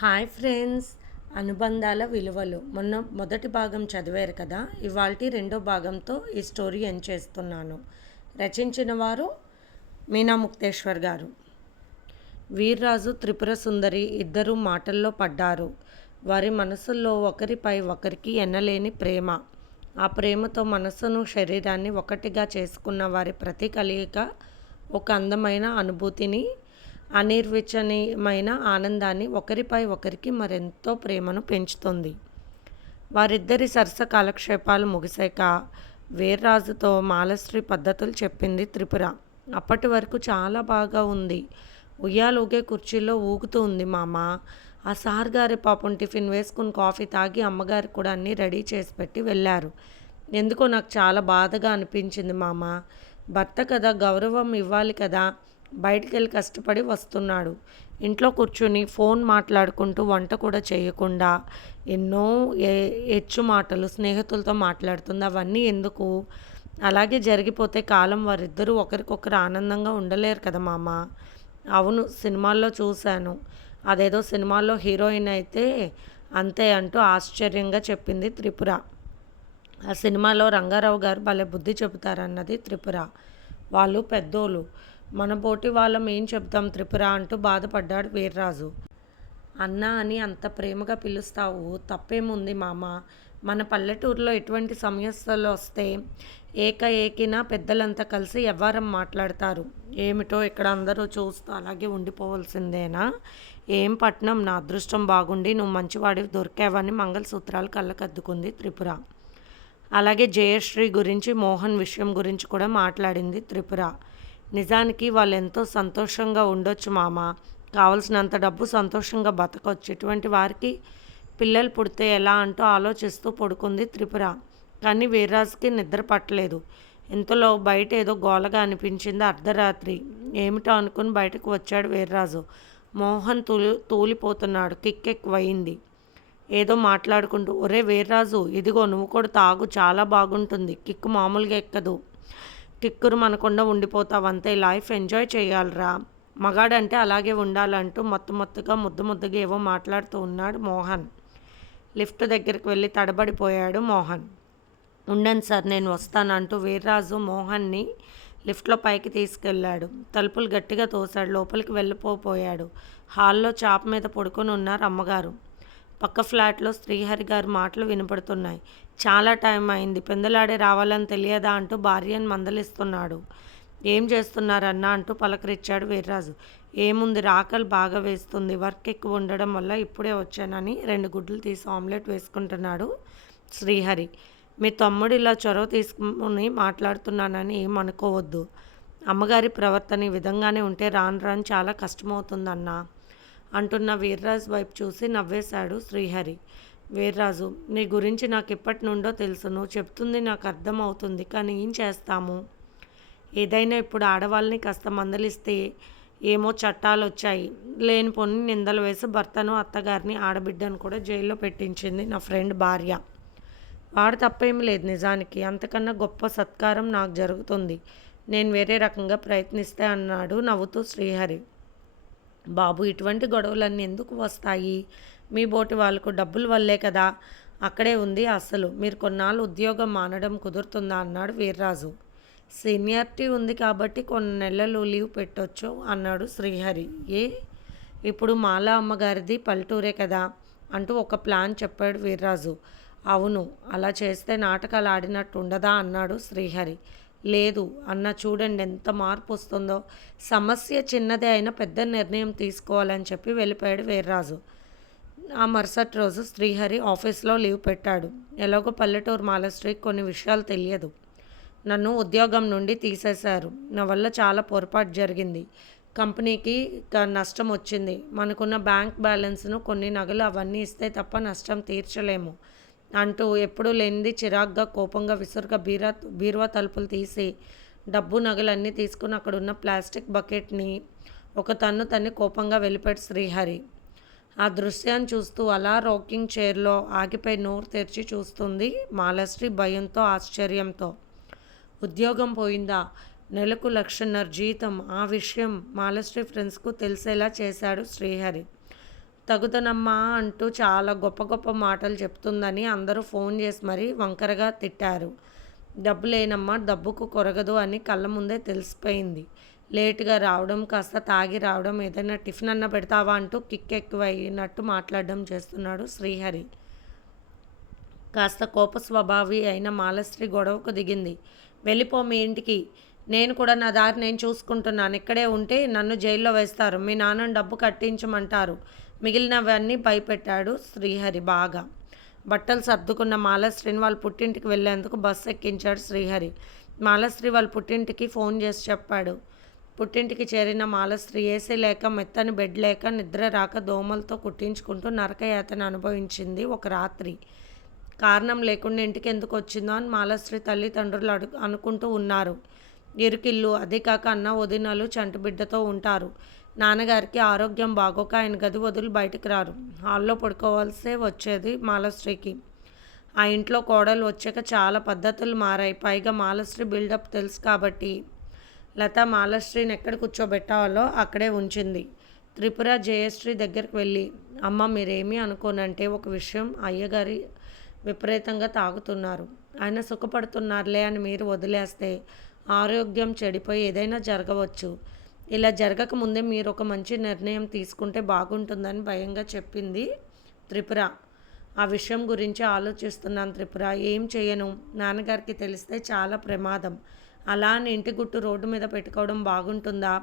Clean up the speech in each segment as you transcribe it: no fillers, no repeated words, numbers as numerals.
Hi friends. అనుబంధాల విలువలు మొన్న మొదటి భాగం చదివారు కదా. ఇవాల్టి రెండో భాగంతో ఈ స్టోరీ ఎండ్ చేస్తున్నాను. రచించిన వారు మీనా ముక్తేశ్వర్ గారు. వీర్రాజు త్రిపుర సుందరి ఇద్దరూ మాటల్లో పడ్డారు. వారి మనసుల్లో ఒకరిపై ఒకరికి ఎన్నలేని ప్రేమ. ఆ ప్రేమతో మనస్సును శరీరాన్ని ఒకటిగా చేసుకున్న వారి ప్రతి కలయిక ఒక అందమైన అనుభూతిని, అనిర్వచనీయమైన ఆనందాన్ని, ఒకరిపై ఒకరికి మరెంతో ప్రేమను పెంచుతుంది. వారిద్దరి సరస కాలక్షేపాలు ముగిశాక వీర్రాజుతో మాలశ్రీ పద్ధతులు చెప్పింది త్రిపుర. అప్పటి వరకు చాలా బాగా ఉంది. ఉయ్యాలూగే కుర్చీలో ఊగుతూ ఉంది మామ. ఆ సార్ గారి పాపం టిఫిన్ వేసుకుని కాఫీ తాగి అమ్మగారికి కూడా అన్నీ రెడీ చేసి పెట్టి వెళ్ళారు. ఎందుకో నాకు చాలా బాధగా అనిపించింది మామ. భర్త కదా, గౌరవం ఇవ్వాలి కదా. బయటికెళ్ళి కష్టపడి వస్తున్నాడు. ఇంట్లో కూర్చుని ఫోన్ మాట్లాడుకుంటూ వంట కూడా చేయకుండా ఎన్నో హెచ్చు మాటలు స్నేహితులతో మాట్లాడుతుంది. అవన్నీ ఎందుకు? అలాగే జరిగిపోతే కాలం వారిద్దరూ ఒకరికొకరు ఆనందంగా ఉండలేరు కదా మామ. అవును, సినిమాల్లో చూశాను. అదేదో సినిమాల్లో హీరోయిన్ అయితే అంతే అంటూ ఆశ్చర్యంగా చెప్పింది త్రిపుర. ఆ సినిమాలో రంగారావు గారు భలే బుద్ధి చెబుతారన్నది త్రిపుర. వాళ్ళు పెద్దోళ్ళు, మన పోటీ వాళ్ళం ఏం చెప్తాం త్రిపుర అంటూ బాధపడ్డాడు వీర్రాజు. అన్నా అని అంత ప్రేమగా పిలుస్తావు, తప్పేముంది మామ. మన పల్లెటూరులో ఎటువంటి సమస్యలు వస్తే ఏకిన పెద్దలంతా కలిసి ఎవ్వరం మాట్లాడతారు. ఏమిటో ఇక్కడ అందరూ చూస్తూ అలాగే ఉండిపోవలసిందేనా? ఏం పట్నం, నా అదృష్టం బాగుండి నువ్వు మంచివాడివి దొరికావని మంగళసూత్రాలు కళ్ళకద్దుకుంది త్రిపుర. అలాగే జయశ్రీ గురించి, మోహన్ విషయం గురించి కూడా మాట్లాడింది త్రిపుర. నిజానికి వాళ్ళు ఎంతో సంతోషంగా ఉండొచ్చు మామ. కావలసినంత డబ్బు, సంతోషంగా బతకొచ్చు. ఇటువంటి వారికి పిల్లలు పుడితే ఎలా అంటూ ఆలోచిస్తూ పడుకుంది త్రిపుర. కానీ వీర్రాజుకి నిద్ర పట్టలేదు. ఇంతలో బయట ఏదో గోలగా అనిపించింది. అర్ధరాత్రి. ఏమిటో అనుకుని బయటకు వచ్చాడు వీర్రాజు. మోహన్ తూలిపోతున్నాడు. కిక్కెక్కువయింది. ఏదో మాట్లాడుకుంటూ, ఒరే వీర్రాజు, ఇదిగో నువ్వు కూడా తాగు, చాలా బాగుంటుంది. కిక్కు మామూలుగా ఎక్కదు. కిక్కురు మనకుండా ఉండిపోతావు అంతే. Life enjoy చేయాలిరా. మగాడంటే అలాగే ఉండాలంటూ మొత్తుగా ముద్దుగా ఏవో మాట్లాడుతూ ఉన్నాడు మోహన్. లిఫ్ట్ దగ్గరికి వెళ్ళి తడబడిపోయాడు మోహన్. ఉండండి సార్, నేను వస్తానంటూ వీర్రాజు మోహన్ని లిఫ్ట్లో పైకి తీసుకెళ్ళాడు. తలుపులు గట్టిగా తోశాడు. లోపలికి వెళ్ళిపోయాడు. హాల్లో చాప మీద పడుకొని ఉన్నారు అమ్మగారు. పక్క ఫ్లాట్లో శ్రీహరి గారి మాటలు వినపడుతున్నాయి. చాలా టైం అయింది, పెందలాడే రావాలని తెలియదా అంటూ భార్యను మందలిస్తున్నాడు. ఏం చేస్తున్నారన్నా అంటూ పలకరించాడు వీర్రాజు. ఏముంది, రాకలు బాగా వేస్తుంది. వర్క్ ఎక్కువ ఉండడం వల్ల ఇప్పుడే వచ్చానని 2 గుడ్లు తీసి ఆమ్లెట్ వేసుకుంటున్నాడు శ్రీహరి. మీ తమ్ముడు ఇలా చొరవ తీసుకుని మాట్లాడుతున్నానని ఏమనుకోవద్దు. అమ్మగారి ప్రవర్తన ఈ విధంగానే ఉంటే రాను చాలా కష్టమవుతుందన్నా అంటున్న వీర్రాజు వైపు చూసి నవ్వేశాడు శ్రీహరి. వీర్రాజు, నీ గురించి నాకు ఎప్పటి నుండో తెలుసు. నువ్వు చెప్తుంది నాకు అర్థమవుతుంది. కానీ ఏం చేస్తాము? ఏదైనా ఇప్పుడు ఆడవాళ్ళని కాస్త మందలిస్తే ఏమో చట్టాలు వచ్చాయి. లేనిపోని నిందలు వేసి భర్తను, అత్తగారిని, ఆడబిడ్డను కూడా జైల్లో పెట్టించింది నా ఫ్రెండ్ భార్య. వాడు తప్పేం లేదు నిజానికి. అంతకన్నా గొప్ప సత్కారం నాకు జరుగుతుంది. నేను వేరే రకంగా ప్రయత్నిస్తే అన్నాడు నవ్వుతూ శ్రీహరి. బాబు, ఇటువంటి గొడవలన్నీ ఎందుకు వస్తాయి? మీ బోటి వాళ్ళకు డబ్బుల వల్లే కదా. అక్కడే ఉంది అసలు. మీరు కొన్నాళ్ళు ఉద్యోగం మానడం కుదురుతుందా అన్నాడు వీర్రాజు. సీనియారిటీ ఉంది కాబట్టి కొన్ని నెలలు లీవ్ పెట్టొచ్చు అన్నాడు శ్రీహరి. ఇప్పుడు మాలా అమ్మగారిది పల్లెటూరే కదా అంటూ ఒక ప్లాన్ చెప్పాడు వీర్రాజు. అవును, అలా చేస్తే నాటకాలు ఆడినట్టు ఉండదా అన్నాడు శ్రీహరి. లేదు అన్న, చూడండి ఎంత మార్పు వస్తుందో. సమస్య చిన్నదే అయినా పెద్ద నిర్ణయం తీసుకోవాలని చెప్పి వెళ్ళిపోయాడు వీర్రాజు. ఆ మరుసటి రోజు శ్రీహరి ఆఫీస్లో లీవ్ పెట్టాడు. ఎలాగో పల్లెటూరు మాలశ్రీకి కొన్ని విషయాలు తెలియదు. నన్ను ఉద్యోగం నుండి తీసేశారు. నా వల్ల చాలా పొరపాటు జరిగింది. కంపెనీకి నష్టం వచ్చింది. మనకున్న బ్యాంక్ బ్యాలెన్స్ను, కొన్ని నగలు అవన్నీ ఇస్తే తప్ప నష్టం తీర్చలేము అంటూ ఎప్పుడూ లేనిది చిరాగ్గా, కోపంగా, విసురుగా బీరువా తలుపులు తీసి డబ్బు నగలన్నీ తీసుకుని అక్కడున్న ప్లాస్టిక్ బకెట్ని ఒక తన్ని కోపంగా వెళ్ళిపోయాడు శ్రీహరి. ఆ దృశ్యాన్ని చూస్తూ అలా రాకింగ్ చైర్లో ఆగిపోయి నోరు తెరిచి చూస్తుంది మాలశ్రీ భయంతో, ఆశ్చర్యంతో. ఉద్యోగం పోయిందా? నెలకు 1,50,000 జీతం. ఆ విషయం మాలశ్రీ ఫ్రెండ్స్కు తెలిసేలా చేశాడు శ్రీహరి. తగుదనమ్మా అంటూ చాలా గొప్ప గొప్ప మాటలు చెప్తుందని అందరూ ఫోన్ చేసి మరీ వంకరగా తిట్టారు. డబ్బు లేనమ్మా, డబ్బుకు కొరగదు అని కళ్ళ ముందే తెలిసిపోయింది. లేటుగా రావడం, కాస్త తాగి రావడం, ఏదైనా టిఫిన్ అన్నా పెడతావా అంటూ కిక్ ఎక్కువైనట్టు మాట్లాడడం చేస్తున్నాడు శ్రీహరి. కాస్త కోప స్వభావి అయిన మాలశ్రీ గొడవకు దిగింది. వెళ్ళిపో మీ ఇంటికి, నేను కూడా నా దారి నేను చూసుకుంటున్నాను. ఇక్కడే ఉంటే నన్ను జైల్లో వేస్తారు, మీ నాన్నని డబ్బు కట్టించమంటారు. మిగిలినవన్నీ భయపెట్టాడు శ్రీహరి బాగా. బట్టలు సర్దుకున్న మాలశ్రీని వాళ్ళ పుట్టింటికి వెళ్ళేందుకు బస్సు ఎక్కించాడు శ్రీహరి. మాలశ్రీ వాళ్ళ పుట్టింటికి ఫోన్ చేసి చెప్పాడు. పుట్టింటికి చేరిన మాలశ్రీ ఏసీ లేక, మెత్తని బెడ్ లేక, నిద్ర రాక దోమలతో కుట్టించుకుంటూ నరకయాతన అనుభవించింది ఒక రాత్రి. కారణం లేకుండా ఇంటికి ఎందుకు వచ్చిందో అని మాలశ్రీ తల్లిదండ్రులు అనుకుంటూ ఉన్నారు. ఇరుకిల్లు, అదే కాక అన్న వదినలు చంటిబిడ్డతో ఉంటారు. నాన్నగారికి ఆరోగ్యం బాగోక ఆయన గది వదిలి బయటకు రారు. హాల్లో పడుకోవాల్సే వచ్చేది మాలశ్రీకి. ఆ ఇంట్లో కోడలు వచ్చాక చాలా పద్ధతులు మారాయి. పైగా మాలశ్రీ బిల్డప్ తెలుసు కాబట్టి లత మాలశ్రీని ఎక్కడ కూర్చోబెట్టాలో అక్కడే ఉంచింది. త్రిపుర జయశ్రీ దగ్గరికి వెళ్ళి, అమ్మ మీరేమీ అనుకోనంటే ఒక విషయం, అయ్యగారి విపరీతంగా తాగుతున్నారు. ఆయన సుఖపడుతున్నారులే అని మీరు వదిలేస్తే ఆరోగ్యం చెడిపోయి ఏదైనా జరగవచ్చు. ఇలా జరగకముందే మీరు ఒక మంచి నిర్ణయం తీసుకుంటే బాగుంటుందని భయంగా చెప్పింది త్రిపుర. ఆ విషయం గురించి ఆలోచిస్తున్నాను త్రిపుర, ఏం చేయను. నాన్నగారికి తెలిస్తే చాలా ప్రమాదం. అలా అని ఇంటి గుట్టు రోడ్డు మీద పెట్టుకోవడం బాగుంటుందా?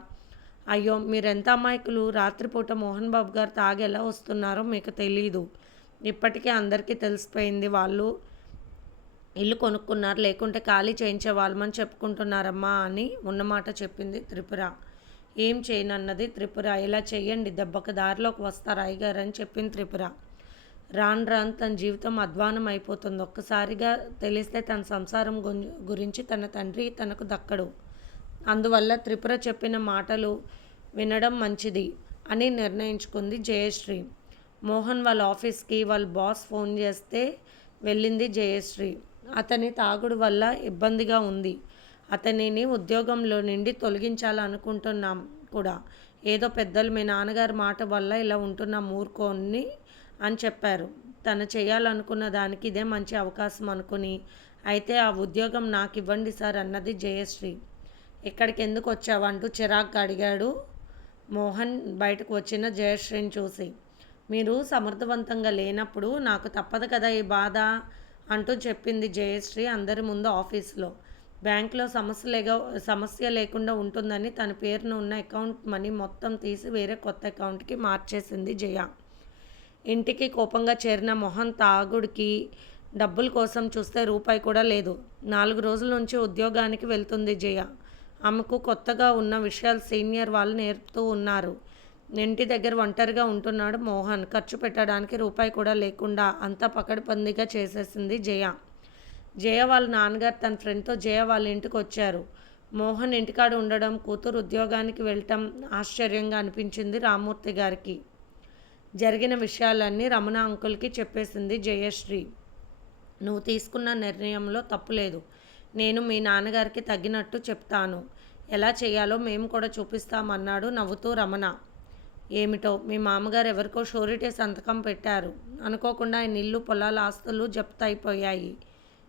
అయ్యో మీరెంత అమాయకులు. రాత్రిపూట మోహన్ బాబు గారు తాగి ఎలా వస్తున్నారో మీకు తెలీదు. ఇప్పటికే అందరికీ తెలిసిపోయింది. వాళ్ళు ఇల్లు కొనుక్కున్నారు, లేకుంటే ఖాళీ చేయించేవాళ్ళమని చెప్పుకుంటున్నారమ్మా అని ఉన్నమాట చెప్పింది త్రిపుర. ఏం చేయనన్నది త్రిపుర. ఇలా చెయ్యండి, దెబ్బకు దారిలోకి వస్తారు అయ్యగారు అని చెప్పింది త్రిపుర. రాను రాను తన జీవితం అధ్వానం అయిపోతుంది. ఒక్కసారిగా తెలిస్తే తన సంసారం గురించి తన తండ్రి తనకు దక్కడు. అందువల్ల త్రిపుర చెప్పిన మాటలు వినడం మంచిది అని నిర్ణయించుకుంది జయశ్రీ. మోహన్ వాళ్ళ ఆఫీస్కి వాళ్ళ బాస్ ఫోన్ చేస్తే వెళ్ళింది జయశ్రీ. అతని తాగుడు వల్ల ఇబ్బందిగా ఉంది. అతనిని ఉద్యోగంలో నుండి తొలగించాలనుకుంటున్నాం కూడా. ఏదో పెద్దలు మీ నాన్నగారి మాట వల్ల ఇలా ఉంటున్న మూర్ఖోన్ని అని చెప్పారు. తను చేయాలనుకున్న దానికి ఇదే మంచి అవకాశం అనుకుని, అయితే ఆ ఉద్యోగం నాకు ఇవ్వండి సార్ అన్నది జయశ్రీ. ఇక్కడికి ఎందుకు వచ్చావంటూ చిరాగ్గా అడిగాడు మోహన్ బయటకు వచ్చిన జయశ్రీని చూసి. మీరు సమర్థవంతంగా లేనప్పుడు నాకు తప్పదు కదా ఈ బాధ అంటూ చెప్పింది జయశ్రీ అందరి ముందు ఆఫీసులో. బ్యాంకులో సమస్య లేకుండా ఉంటుందని తన పేరున ఉన్న అకౌంట్ మనీ మొత్తం తీసి వేరే కొత్త అకౌంట్కి మార్చేసింది జయ. ఇంటికి కోపంగా చేరిన మోహన్ తాగుడికి డబ్బుల కోసం చూస్తే రూపాయి కూడా లేదు. 4 రోజుల నుంచి ఉద్యోగానికి వెళ్తుంది జయ. ఆమెకు కొత్తగా ఉన్న విషయాలు సీనియర్ వాళ్ళు నేర్పుతూ ఉన్నారు. ఇంటి దగ్గర ఒంటరిగా ఉంటున్నాడు మోహన్. ఖర్చు పెట్టడానికి రూపాయి కూడా లేకుండా అంతా పకడ్బందీగా చేసేసింది జయ. జయ వాళ్ళ నాన్నగారు తన ఫ్రెండ్తో జయ వాళ్ళ ఇంటికి వచ్చారు. మోహన్ ఇంటికాడ ఉండడం, కూతురు ఉద్యోగానికి వెళ్ళటం ఆశ్చర్యంగా అనిపించింది రామ్మూర్తి గారికి. జరిగిన విషయాలన్నీ రమణ అంకుల్కి చెప్పేసింది జయశ్రీ. నువ్వు తీసుకున్న నిర్ణయంలో తప్పులేదు. నేను మీ నాన్నగారికి తగినట్టు చెప్తాను. ఎలా చేయాలో మేము కూడా చూపిస్తామన్నాడు నవ్వుతూ రమణ. ఏమిటో మీ మామగారు ఎవరికో షూరిటీ సంతకం పెట్టారు. అనుకోకుండా ఆయన ఇల్లు, పొలాల ఆస్తులు జప్తు అయిపోయాయి.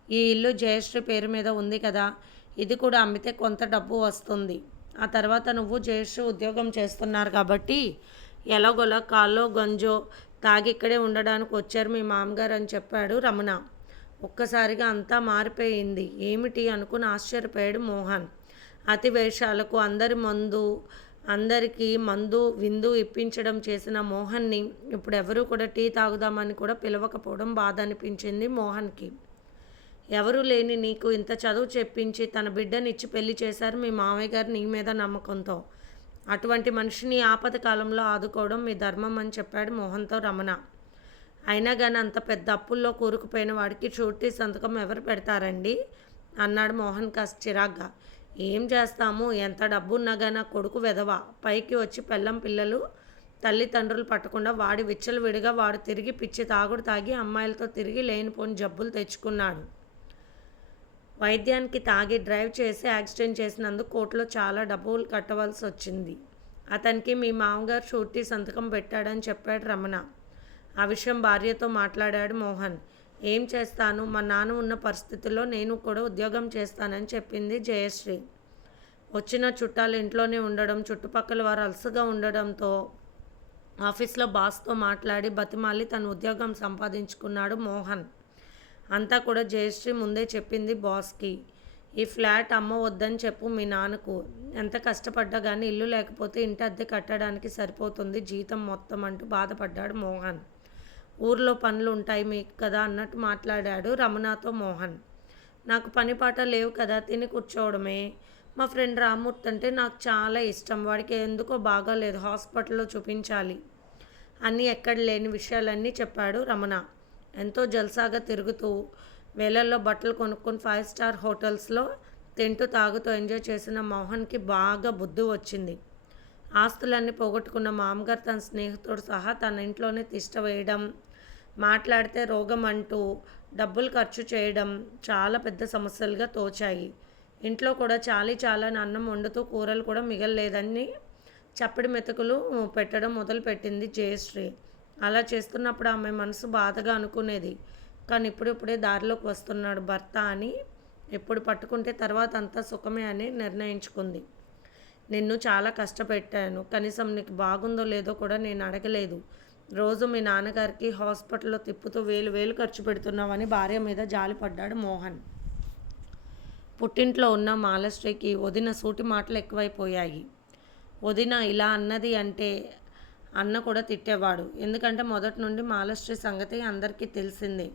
ఈ ఇల్లు జయశ్రీ పేరు మీద ఉంది కదా, ఇది కూడా అమ్మితే కొంత డబ్బు వస్తుంది. ఆ తర్వాత నువ్వు జయశ్రీ ఉద్యోగం చేస్తున్నారు కాబట్టి ఎలాగోలా కాల్లో గంజో తాగి ఇక్కడే ఉండడానికి వచ్చారు మీ మామగారు అని చెప్పాడు రమణ. ఒక్కసారిగా అంతా మారిపోయింది. ఏమిటి అనుకుని ఆశ్చర్యపోయాడు మోహన్. అతి వేషాలకు అందరికీ మందు విందు ఇప్పించడం చేసిన మోహన్ని ఇప్పుడు ఎవరూ కూడా టీ తాగుదామని కూడా పిలవకపోవడం బాధ అనిపించింది మోహన్కి. ఎవరూ లేని నీకు ఇంత చదువు చెప్పించి తన బిడ్డనిచ్చి పెళ్లి చేశారు మీ మామయ్య గారు నీ మీద నమ్మకంతో. అటువంటి మనిషిని ఆపద కాలంలో ఆదుకోవడం మీ ధర్మం అని చెప్పాడు మోహన్తో రమణ. అయినా కానీ అంత పెద్ద అప్పుల్లో కూరుకుపోయిన వాడికి షూరిటీ సంతకం ఎవరు పెడతారండి అన్నాడు మోహన్ కాస్త చిరాగ్గా. ఏం చేస్తాము, ఎంత డబ్బు ఉన్నా కానీ కొడుకు వెధవ. పైకి వచ్చి పెళ్ళం పిల్లలు తల్లిదండ్రులు పట్టకుండా వాడి విచ్చలవిడిగా వాడు తిరిగి పిచ్చి తాగుడు తాగి అమ్మాయిలతో తిరిగి లేనిపోని జబ్బులు తెచ్చుకున్నాడు. వైద్యానికి తాగి డ్రైవ్ చేసి యాక్సిడెంట్ చేసినందుకు కోర్టులో చాలా డబ్బులు కట్టవలసి వచ్చింది. అతనికి మీ మామగారు షూరిటీ సంతకం పెట్టాడని చెప్పాడు రమణ. ఆ విషయం భార్యతో మాట్లాడాడు మోహన్. ఏం చేస్తాను, మా నాన్న ఉన్న పరిస్థితుల్లో నేను కూడా ఉద్యోగం చేస్తానని చెప్పింది జయశ్రీ. వచ్చిన చుట్టాలు ఇంట్లోనే ఉండడం, చుట్టుపక్కల వారు అలసగా ఉండడంతో ఆఫీస్లో బాస్తో మాట్లాడి బతిమాలి తన ఉద్యోగం సంపాదించుకున్నాడు మోహన్. అంతా కూడా జయశ్రీ ముందే చెప్పింది బాస్కి. ఈ ఫ్లాట్ అమ్మ వద్దని చెప్పు మీ నాన్నకు. ఎంత కష్టపడ్డా కానీ ఇల్లు లేకపోతే ఇంటి అద్దె కట్టడానికి సరిపోతుంది జీతం మొత్తం అంటూ బాధపడ్డాడు మోహన్. ఊర్లో పనులు ఉంటాయి మీకు కదా అన్నట్టు మాట్లాడాడు రమణతో మోహన్. నాకు పని పాట లేవు కదా, తిని కూర్చోవడమే. మా ఫ్రెండ్ రామూర్తి అంటే నాకు చాలా ఇష్టం. వాడికి ఎందుకో బాగాలేదు, హాస్పిటల్లో చూపించాలి. అన్నీ ఎక్కడ లేని విషయాలన్నీ చెప్పాడు రమణ. ఎంతో జల్సాగా తిరుగుతూ వేలల్లో బట్టలు కొనుక్కొని 5 స్టార్ హోటల్స్లో తింటూ తాగుతూ ఎంజాయ్ చేసిన మోహన్కి బాగా బుద్ధి వచ్చింది. ఆస్తులన్నీ పోగొట్టుకున్న మామగారు తన స్నేహితుడు సహా తన ఇంట్లోనే తిష్ట వేయడం, మాట్లాడితే రోగం అంటూ డబ్బులు ఖర్చు చేయడం చాలా పెద్ద సమస్యలుగా తోచాయి. ఇంట్లో కూడా చాలని అన్నం వండుతూ కూరలు కూడా మిగలలేదని చప్పడి మెతుకులు పెట్టడం మొదలుపెట్టింది జయశ్రీ. అలా చేస్తున్నప్పుడు ఆమె మనసు బాధగా అనుకునేది, కానీ ఇప్పుడిప్పుడే దారిలోకి వస్తున్నాడు భర్త అని, ఎప్పుడు పట్టుకుంటే తర్వాత అంతా సుఖమే అని నిర్ణయించుకుంది. నిన్ను చాలా కష్టపెట్టాను, కనీసం నీకు బాగుందో లేదో కూడా నేను అడగలేదు. రోజు మీ నాన్నగారికి హాస్పిటల్లో తిప్పుతూ వేలు ఖర్చు పెడుతున్నావని భార్య మీద జాలిపడ్డాడు మోహన్. పుట్టింట్లో ఉన్న మాలశ్రీకి వదిన సూటి మాటలు ఎక్కువైపోయాయి. వదిన ఇలా అన్నది అంటే అన్న కూడా తిట్టేవాడు. ఎందుకంటే మొదటి నుండి మాలశ్రీ సంగతి అందరికీ తెలిసిందే.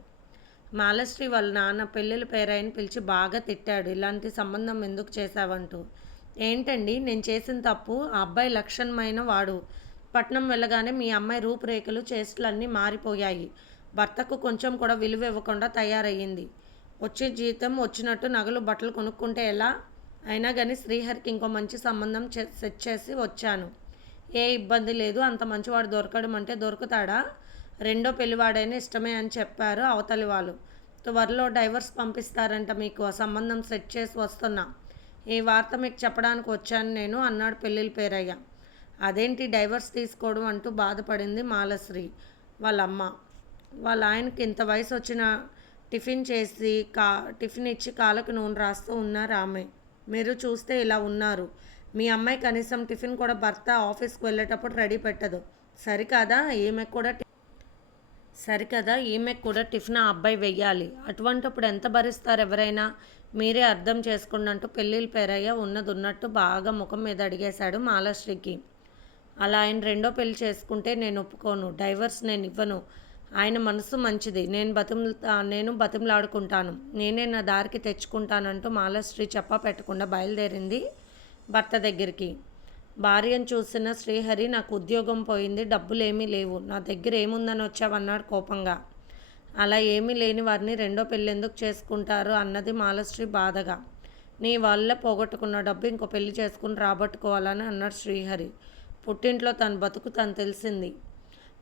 మాలశ్రీ వాళ్ళ నాన్న పెళ్ళిళ్ళ పేరాయని పిలిచి బాగా తిట్టాడు. ఇలాంటి సంబంధం ఎందుకు చేశావంటూ. ఏంటండి నేను చేసిన తప్పు? ఆ అబ్బాయి లక్షణమైన వాడు. పట్నం వెళ్ళగానే మీ అమ్మాయి రూపురేఖలు చేష్టలన్నీ మారిపోయాయి. భర్తకు కొంచెం కూడా విలువ ఇవ్వకుండా తయారయ్యింది. వచ్చే జీతం వచ్చినట్టు నగలు బట్టలు కొనుక్కుంటే ఎలా? అయినా కానీ శ్రీహరికి ఇంకో మంచి సంబంధం సెట్ చేసి వచ్చాను. ఏ ఇబ్బంది లేదు. అంత మంచివాడు దొరకడం అంటే దొరుకుతాడా? రెండో పెళ్లివాడైనా ఇష్టమే అని చెప్పారు అవతలి వాళ్ళు. త్వరలో డైవర్స్ పంపిస్తారంట మీకు. ఆ సంబంధం సెట్ చేసి వస్తున్నా. ఈ వార్త మీకు చెప్పడానికి వచ్చాను నేను అన్నాడు పెళ్ళిళ్ళ పేరయ్య. అదేంటి డైవర్స్ తీసుకోవడం అంటూ బాధపడింది మాలశ్రీ వాళ్ళమ్మ. వాళ్ళ ఆయనకి ఇంత వయసు వచ్చిన టిఫిన్ ఇచ్చి కాళ్ళకు నూనె రాస్తూ ఉన్నారు ఆమె. మీరు చూస్తే ఇలా ఉన్నారు. మీ అమ్మాయి కనీసం టిఫిన్ కూడా భర్త ఆఫీస్కి వెళ్ళేటప్పుడు రెడీ పెట్టదు. సరికాదా ఈమెకు కూడా టిఫిన్ ఆ అబ్బాయి వెయ్యాలి. అటువంటిప్పుడు ఎంత భరిస్తారు ఎవరైనా? మీరే అర్థం చేసుకోండి అంటూ పెళ్ళిళ్ళ పేరయ్య ఉన్నట్టు బాగా ముఖం మీద అడిగేశాడు మాలశ్రీకి. అలా ఆయన రెండో పెళ్లి చేసుకుంటే నేను ఒప్పుకోను. డైవర్స్ నేను ఇవ్వను. ఆయన మనసు మంచిది. నేను బతిమలాడుకుంటాను. నేనే నా దారికి తెచ్చుకుంటానంటూ మాలశ్రీ చెప్పా పెట్టకుండా బయలుదేరింది భర్త దగ్గరికి. భార్యను చూసిన శ్రీహరి నాకు ఉద్యోగం పోయింది, డబ్బులేమీ లేవు, నా దగ్గర ఏముందని వచ్చావన్నాడు కోపంగా. అలా ఏమీ లేని వారిని రెండో పెళ్ళి ఎందుకు చేసుకుంటారు అన్నది మాలశ్రీ బాధగా. నీ వల్ల పోగొట్టుకున్న డబ్బు ఇంకో పెళ్లి చేసుకుని రాబట్టుకోవాలని అన్నాడు శ్రీహరి. పుట్టింట్లో తన బతుకు తను తెలిసింది.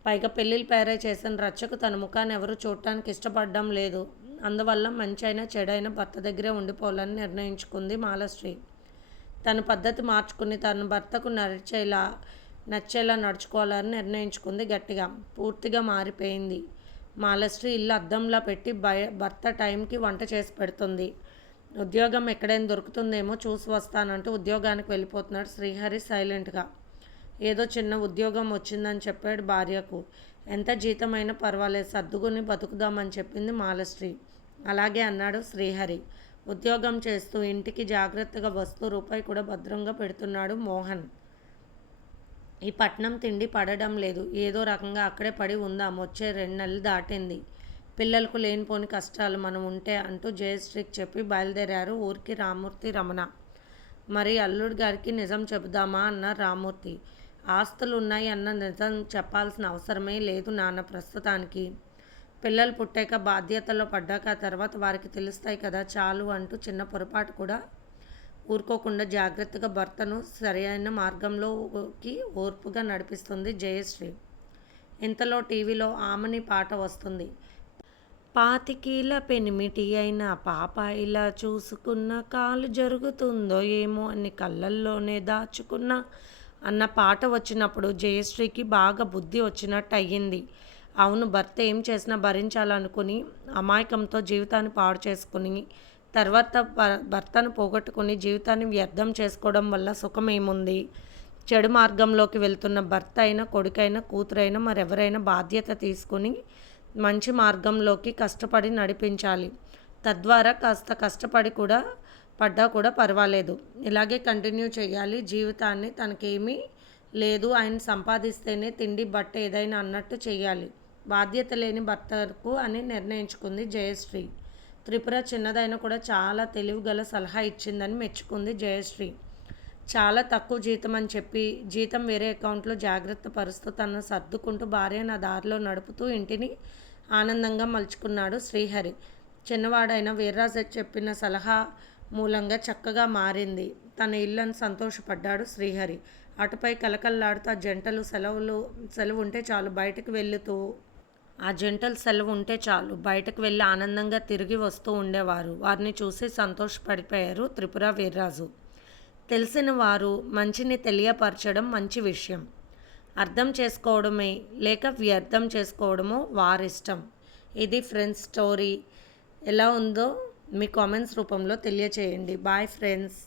పైగా పెళ్ళిళ్ళు పేరే చేసిన రచ్చకు తన ముఖాన్ని ఎవరు చూడటానికి ఇష్టపడడం లేదు. అందువల్ల మంచి అయినా చెడైనా భర్త దగ్గరే ఉండిపోవాలని నిర్ణయించుకుంది మాలశ్రీ. తన పద్ధతి మార్చుకుని తన భర్తకు నచ్చేలా నడుచుకోవాలని నిర్ణయించుకుంది గట్టిగా. పూర్తిగా మారిపోయింది మాలశ్రీ. ఇల్లు అద్దంలా పెట్టి భర్త టైంకి వంట చేసి పెడుతుంది. ఉద్యోగం ఎక్కడైనా దొరుకుతుందేమో చూసి వస్తానంటూ ఉద్యోగానికి వెళ్ళిపోతున్నాడు శ్రీహరి సైలెంట్గా. ఏదో చిన్న ఉద్యోగం వచ్చిందని చెప్పాడు భార్యకు. ఎంత జీతమైనా పర్వాలేదు, సర్దుకుని బతుకుదామని చెప్పింది మాలశ్రీ. అలాగే అన్నాడు శ్రీహరి. ఉద్యోగం చేస్తూ ఇంటికి జాగ్రత్తగా వస్తూ రూపాయి కూడా భద్రంగా పెడుతున్నాడు మోహన్. ఈ పట్నం తిండి పడడం లేదు. ఏదో రకంగా అక్కడే పడి ఉందాం. వచ్చే 2 నెలలు దాటింది. పిల్లలకు లేనిపోని కష్టాలు మనం ఉంటే అంటూ జయశ్రీకి చెప్పి బయలుదేరారు ఊరికి రామూర్తి రమణ. మరి అల్లుడి గారికి నిజం చెబుదామా అన్నారు రామూర్తి. ఆస్తులు ఉన్నాయి అన్న నిజం చెప్పాల్సిన అవసరమే లేదు నాన్న ప్రస్తుతానికి. పిల్లలు పుట్టాక బాధ్యతలో పడ్డాక తర్వాత వారికి తెలుస్తాయి కదా చాలు అంటూ చిన్న పొరపాటు కూడా ఊరుకోకుండా జాగ్రత్తగా భర్తను సరైన మార్గంలోకి ఓర్పుగా నడిపిస్తుంది జయశ్రీ. ఇంతలో టీవీలో ఆమని పాట వస్తుంది. పాతికీల పెనిమిటి అయిన పాప ఇలా చూసుకున్న కాలు జరుగుతుందో ఏమో అని కళ్ళల్లోనే దాచుకున్న అన్న పాట వచ్చినప్పుడు జయశ్రీకి బాగా బుద్ధి వచ్చినట్టు అయ్యింది. అవును, భర్త ఏం చేసినా భరించాలనుకుని అమాయకంతో జీవితాన్ని పాడు చేసుకుని తర్వాత భర్తను పోగొట్టుకుని జీవితాన్ని వ్యర్థం చేసుకోవడం వల్ల సుఖమేముంది? చెడు మార్గంలోకి వెళ్తున్న భర్త అయినా, కొడుకైనా, కూతురైనా మరెవరైనా బాధ్యత తీసుకుని మంచి మార్గంలోకి కష్టపడి నడిపించాలి. తద్వారా కాస్త కష్టపడి కూడా పడ్డా కూడా పర్వాలేదు. ఇలాగే కంటిన్యూ చేయాలి జీవితాన్ని. తనకేమీ లేదు, ఆయన సంపాదిస్తేనే తిండి బట్ట ఏదైనా అన్నట్టు చేయాలి. బాధ్యత లేని భర్తకు అని నిర్ణయించుకుంది జయశ్రీ. త్రిపుర చిన్నదైనా కూడా చాలా తెలివిగల సలహా ఇచ్చిందని మెచ్చుకుంది జయశ్రీ. చాలా తక్కువ జీతం అని చెప్పి జీతం వేరే అకౌంట్లో జాగ్రత్త పరుస్తూ తనను సర్దుకుంటూ భార్యను ఆ దారిలో నడుపుతూ ఇంటిని ఆనందంగా మలుచుకున్నాడు శ్రీహరి. చిన్నవాడైన వీర్రాజు చెప్పిన సలహా మూలంగా చక్కగా మారింది తన ఇల్లని సంతోషపడ్డాడు శ్రీహరి. అటుపై కలకల్లాడుతూ సెలవు ఉంటే చాలు బయటకు వెళ్ళి ఆనందంగా తిరిగి వస్తూ ఉండేవారు. వారిని చూసి సంతోషపడిపోయారు త్రిపుర, వీర్రాజు. తెలిసిన వారు మంచిని తెలియపరచడం మంచి విషయం. అర్థం చేసుకోవడమే లేక వ్యర్థం చేసుకోవడమో వారిష్టం. ఇది ఫ్రెండ్స్ స్టోరీ. ఎలా ఉందో మీ కామెంట్స్ రూపంలో తెలియచేయండి. Bye friends.